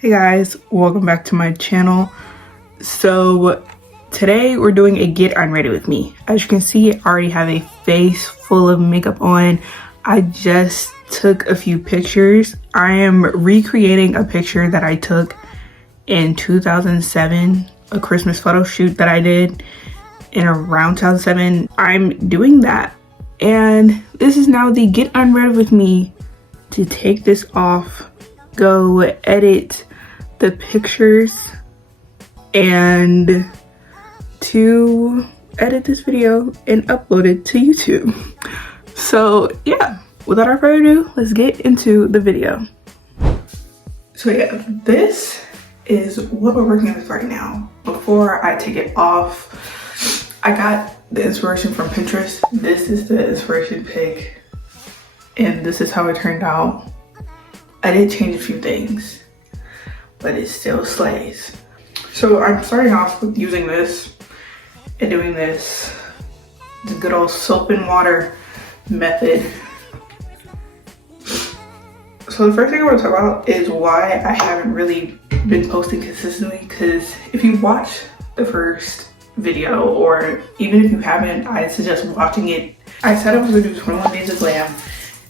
Hey guys, welcome back to my channel. So today we're doing a get unready with me. As you can see, I already have a face full of makeup on. I just took a few pictures. I am recreating a picture that I took in 2007, a Christmas photo shoot that I did in around 2007. I'm doing that, and this is now the get unready with me to take this off, go edit the pictures, and to edit this video and upload it to YouTube. So yeah, without further ado, let's get into the video. So yeah, this is what we're working with right now. Before I take it off, I got the inspiration from Pinterest. This is the inspiration pic, and this is how it turned out. I did change a few things, but it still slays. So I'm starting off with using this and doing this, the good old soap and water method. So the first thing I want to talk about is why I haven't really been posting consistently, because if you watch the first video, or even if you haven't, I suggest watching it. I said I was gonna do 21 days of glam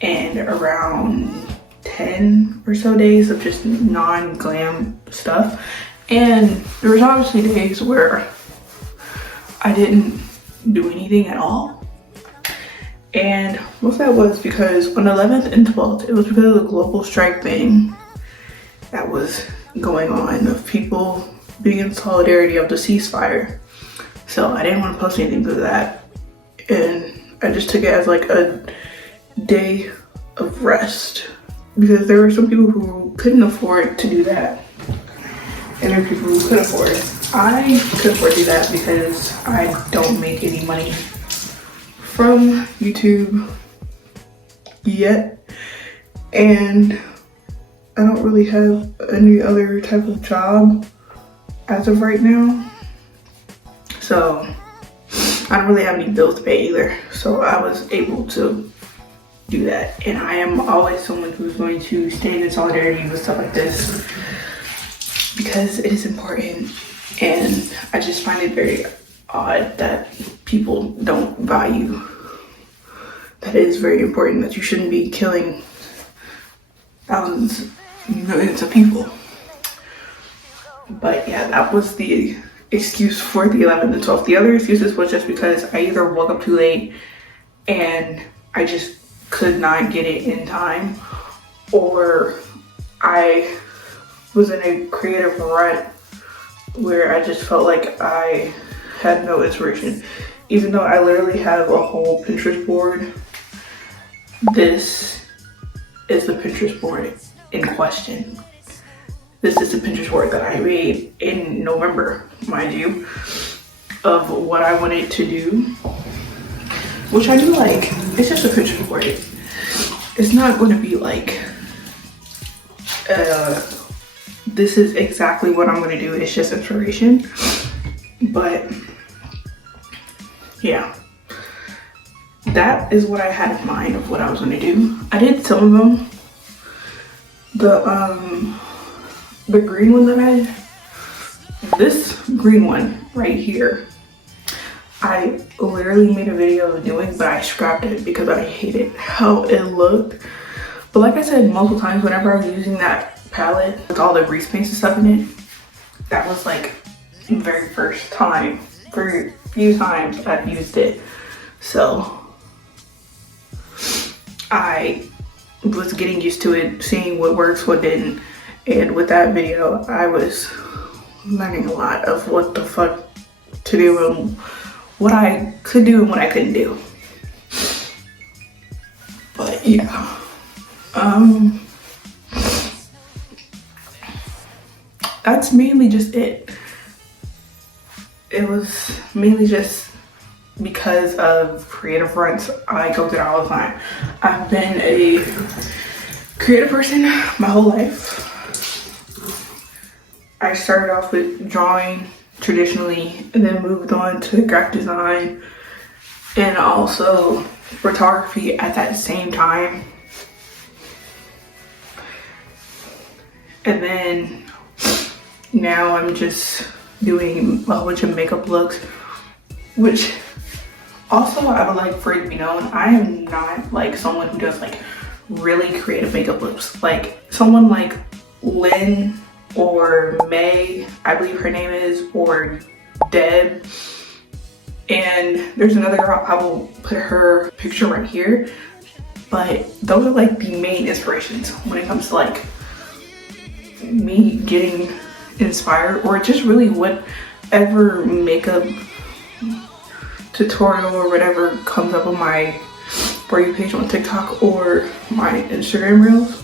and around 10 or so days of just non-glam stuff, and there was obviously days where I didn't do anything at all, and most of that was because on the 11th and 12th it was because of the global strike thing that was going on, of people being in solidarity of the ceasefire. So I didn't want to post anything to that, and I just took it as like a day of rest, because there were some people who couldn't afford to do that, and there were people who could afford it. I could afford to do that because I don't make any money from YouTube yet, and I don't really have any other type of job as of right now, so I don't really have any bills to pay either. So I was able to do that, and I am always someone who's going to stand in solidarity with stuff like this because it is important, and I just find it very odd that people don't value that it is very important, that you shouldn't be killing thousands, millions of people. But yeah, that was the excuse for the 11th and 12th. The other excuses was just because I either woke up too late and I just could not get it in time, or I was in a creative rut where I just felt like I had no inspiration, even though I literally have a whole Pinterest board. This is the Pinterest board in question. This is the Pinterest board that I made in November, mind you, of what I wanted to do, which I do like. It's just a Pinterest board. It's not going to be like, this is exactly what I'm going to do. It's just inspiration. But yeah, that is what I had in mind of what I was going to do. I did some of them. The green one that this green one right here, I literally made a video of doing, but I scrapped it because I hated how it looked. But like I said multiple times, whenever I was using that palette with all the grease paints and stuff in it, that was like the very first time, very few times I've used it. So I was getting used to it, seeing what works, what didn't. And with that video, I was learning a lot of what the fuck to do and what I could do and what I couldn't do. But yeah, that's mainly just it. It was mainly just because of creative runs. I go through that all the time. I've been a creative person my whole life. I started off with drawing traditionally, and then moved on to graphic design and also photography at that same time. And then now I'm just doing a whole bunch of makeup looks, which also I would like for it to be known, I am not like someone who does like really creative makeup looks. Like someone like Lynn or May, I believe her name is, or Deb, and there's another girl, I will put her picture right here, but those are like the main inspirations when it comes to like me getting inspired, or just really whatever makeup tutorial or whatever comes up on my For You page on TikTok or my Instagram reels.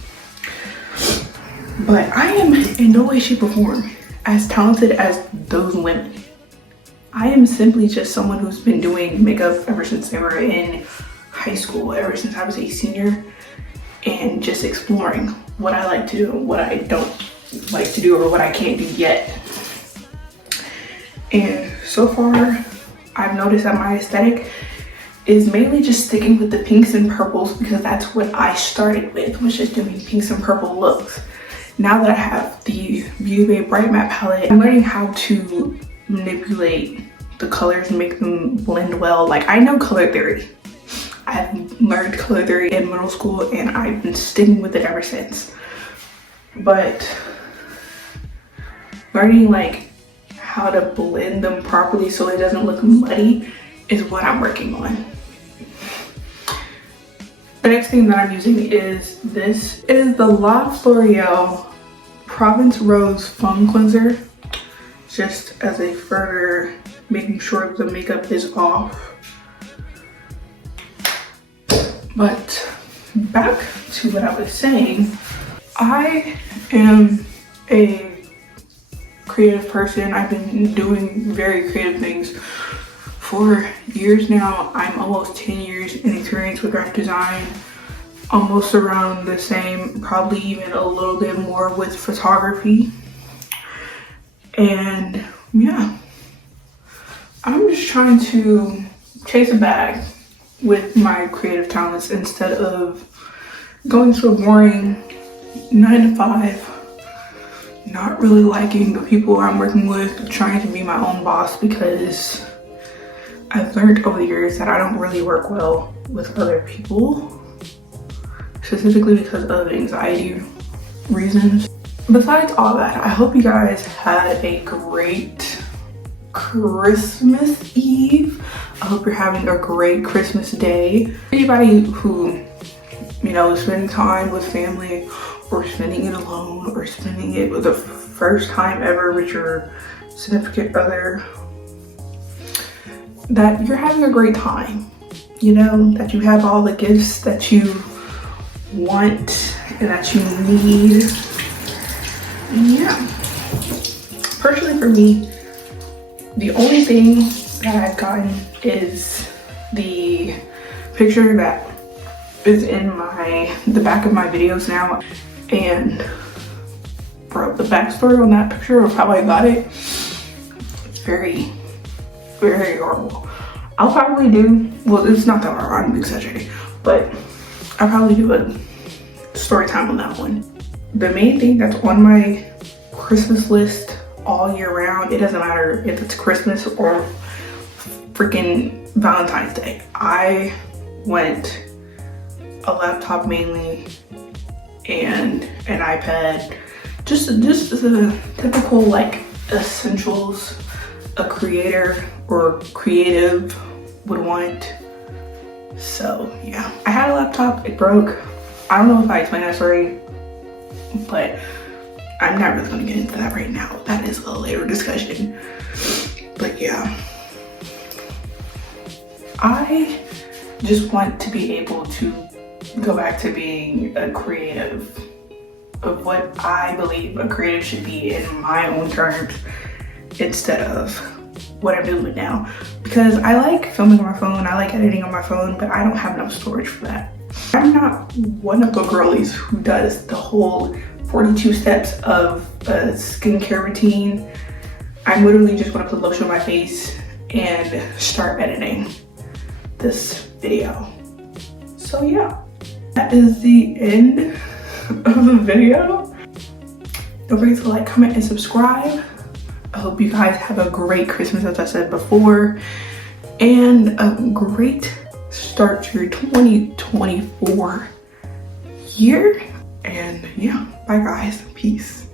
But I am in no way, shape, or form as talented as those women. I am simply just someone who's been doing makeup ever since they were in high school, ever since I was a senior, and just exploring what I like to do, what I don't like to do, or what I can't do yet. And so far, I've noticed that my aesthetic is mainly just sticking with the pinks and purples, because that's what I started with, was just doing pinks and purple looks. Now that I have the Beauty Bay Bright Matte palette, I'm learning how to manipulate the colors and make them blend well. Like, I know color theory. I've learned color theory in middle school and I've been sticking with it ever since. But learning like how to blend them properly so it doesn't look muddy is what I'm working on. The next thing that I'm using is this. It is the La L'Oreal Provence Rose Foam Cleanser, just as a further making sure the makeup is off. But back to what I was saying, I am a creative person. I've been doing very creative things for years now. I'm almost 10 years in experience with graphic design, almost around the same, probably even a little bit more with photography. And yeah, I'm just trying to chase a bag with my creative talents instead of going to a boring 9 to 5, not really liking the people I'm working with, trying to be my own boss, because I've learned over the years that I don't really work well with other people, specifically because of anxiety reasons. Besides all that, I hope you guys had a great Christmas Eve. I hope you're having a great Christmas day. Anybody who, you know, is spending time with family, or spending it alone, or spending it with the first time ever with your significant other, that you're having a great time. You know, that you have all the gifts that you want and that you need. Yeah. Personally for me, the only thing that I've gotten is the picture that is in the back of my videos now. And bro, the backstory on that picture of how I got it, it's very, very horrible. I'll probably do, well, it's not that hard, I'm exaggerating, but I'll probably do a story time on that one. The main thing that's on my Christmas list all year round, it doesn't matter if it's Christmas or freaking Valentine's Day, I want a laptop mainly and an iPad, just the typical like essentials a creator or creative would want. So yeah, I had a laptop, it broke. I don't know if I explained that story, but I'm not really gonna get into that right now. That is a later discussion. But yeah, I just want to be able to go back to being a creative, of what I believe a creative should be in my own terms, instead of what I'm doing now. Because I like filming on my phone, I like editing on my phone, but I don't have enough storage for that. I'm not one of the girlies who does the whole 42 steps of a skincare routine. I literally just want to put lotion on my face and start editing this video. So yeah, that is the end of the video. Don't forget to like, comment, and subscribe. I hope you guys have a great Christmas, as I said before, and a great start to your 2024 year. And yeah, bye guys, peace.